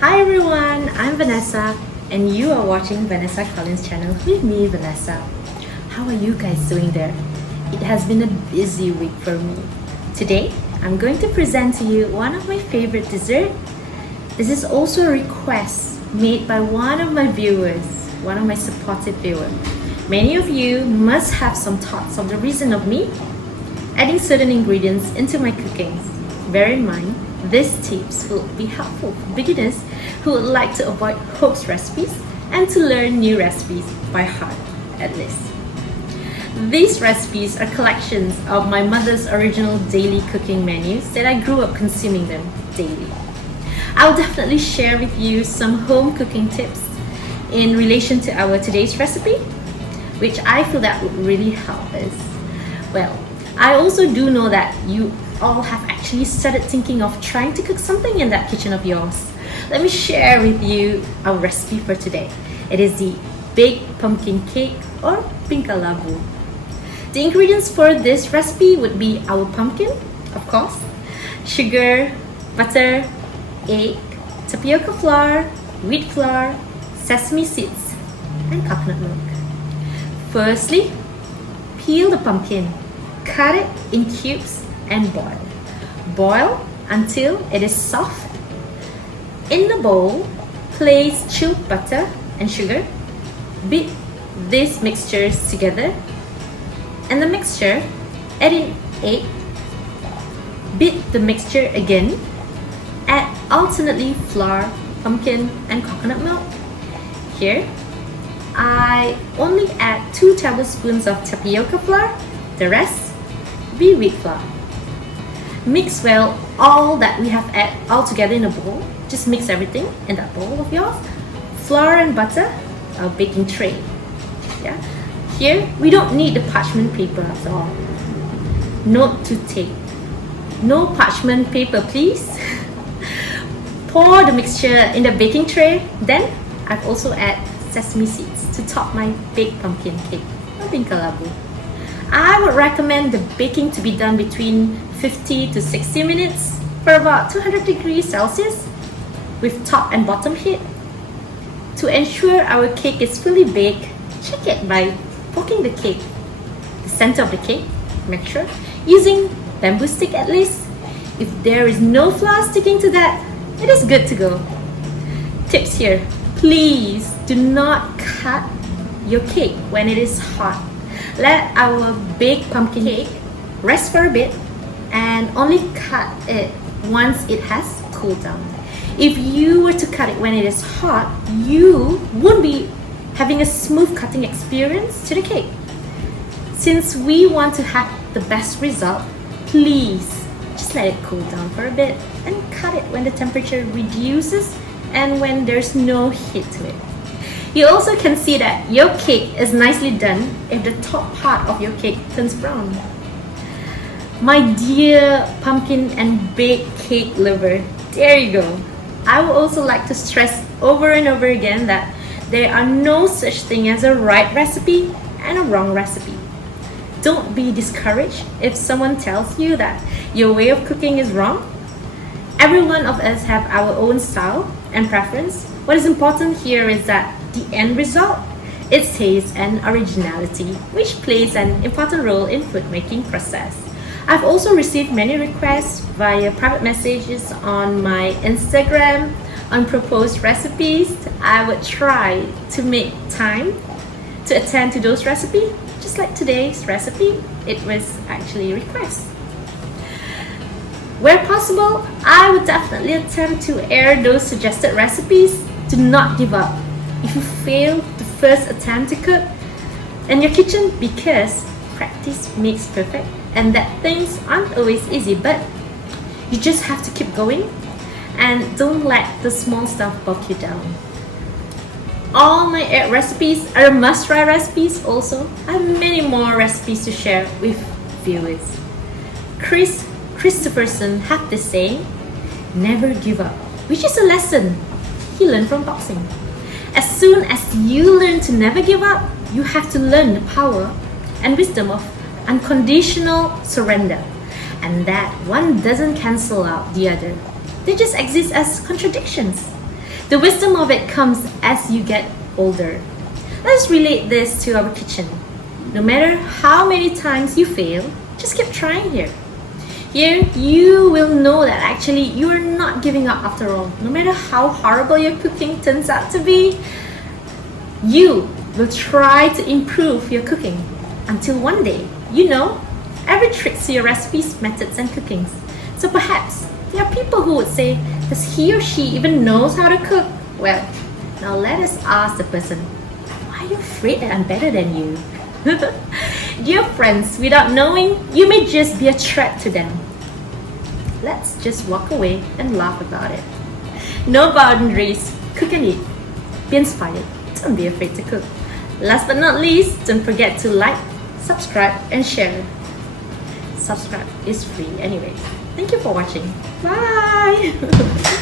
Hi everyone, I'm Vanessa and you are watching Vanessa Collins channel with me, Vanessa. How are you guys doing there? It has been a busy week for me. Today, I'm going to present to you one of my favorite dessert. This is also a request made by one of my viewers, one of my supportive viewers. Many of you must have some thoughts of the reason of me adding certain ingredients into my cooking. Bear in mind, these tips will be helpful for beginners who would like to avoid hoax recipes and to learn new recipes by heart, at least. These recipes are collections of my mother's original daily cooking menus that I grew up consuming them daily. I'll definitely share with you some home cooking tips in relation to our today's recipe, which I feel that would really help us. Well, I also do know that you all have actually started thinking of trying to cook something in that kitchen of yours. Let me share with you our recipe for today. It is the baked pumpkin cake or Bingka Labu. The ingredients for this recipe would be our pumpkin, of course, sugar, butter, egg, tapioca flour, wheat flour, sesame seeds, and coconut milk. Firstly, peel the pumpkin, cut it in cubes and boil. Boil until it is soft. In the bowl, place chilled butter and sugar. Beat these mixtures together. And the mixture, add in egg. Beat the mixture again. Add alternately flour, pumpkin, and coconut milk. Here, I only add 2 tablespoons of tapioca flour. The rest be wheat flour. Mix well all that we have added all together in a bowl. Just mix everything in that bowl of yours. Flour and butter, our baking tray. Yeah. Here, we don't need the parchment paper at all. Note to take. No parchment paper, please. Pour the mixture in the baking tray. Then, I've also added sesame seeds to top my baked pumpkin cake or Bingka Labu. I would recommend the baking to be done between 50 to 60 minutes for about 200 degrees Celsius with top and bottom heat. To ensure our cake is fully baked, check it by poking the cake, the center of the cake, make sure, using bamboo stick at least. If there is no flour sticking to that, it is good to go. Tips here, please do not cut your cake when it is hot. Let our baked pumpkin cake rest for a bit and only cut it once it has cooled down. If you were to cut it when it is hot, you won't be having a smooth cutting experience to the cake. Since we want to have the best result, please just let it cool down for a bit and cut it when the temperature reduces and when there's no heat to it. You also can see that your cake is nicely done if the top part of your cake turns brown. My dear pumpkin and baked cake lover, there you go. I would also like to stress over and over again that there are no such thing as a right recipe and a wrong recipe. Don't be discouraged if someone tells you that your way of cooking is wrong. Every one of us have our own style and preference. What is important here is that the end result, its taste and originality, which plays an important role in food making process. I've also received many requests via private messages on my Instagram on proposed recipes. I would try to make time to attend to those recipes, just like today's recipe. It was actually a request. Where possible, I would definitely attempt to air those suggested recipes. Do not give up if you fail the first attempt to cook in your kitchen, because practice makes perfect and that things aren't always easy, but you just have to keep going and don't let the small stuff bog you down. All my recipes are must-try recipes also. I have many more recipes to share with viewers. Chris Christopherson had this saying, never give up, which is a lesson he learned from boxing. As soon as you learn to never give up, you have to learn the power and wisdom of unconditional surrender, and that one doesn't cancel out the other. They just exist as contradictions. The wisdom of it comes as you get older. Let's relate this to our kitchen. No matter how many times you fail, just keep trying here. Here, you will know that actually you are not giving up after all. No matter how horrible your cooking turns out to be, you will try to improve your cooking until one day, you know every trick to your recipes, methods, and cookings. So perhaps there are people who would say, does he or she even knows how to cook? Well, now let us ask the person, why are you afraid that I'm better than you? Dear friends, without knowing, you may just be a threat to them. Let's just walk away and laugh about it. No boundaries, cook and eat. Be inspired, don't be afraid to cook. Last but not least, don't forget to like, subscribe, and share. Subscribe is free anyway. Thank you for watching. Bye!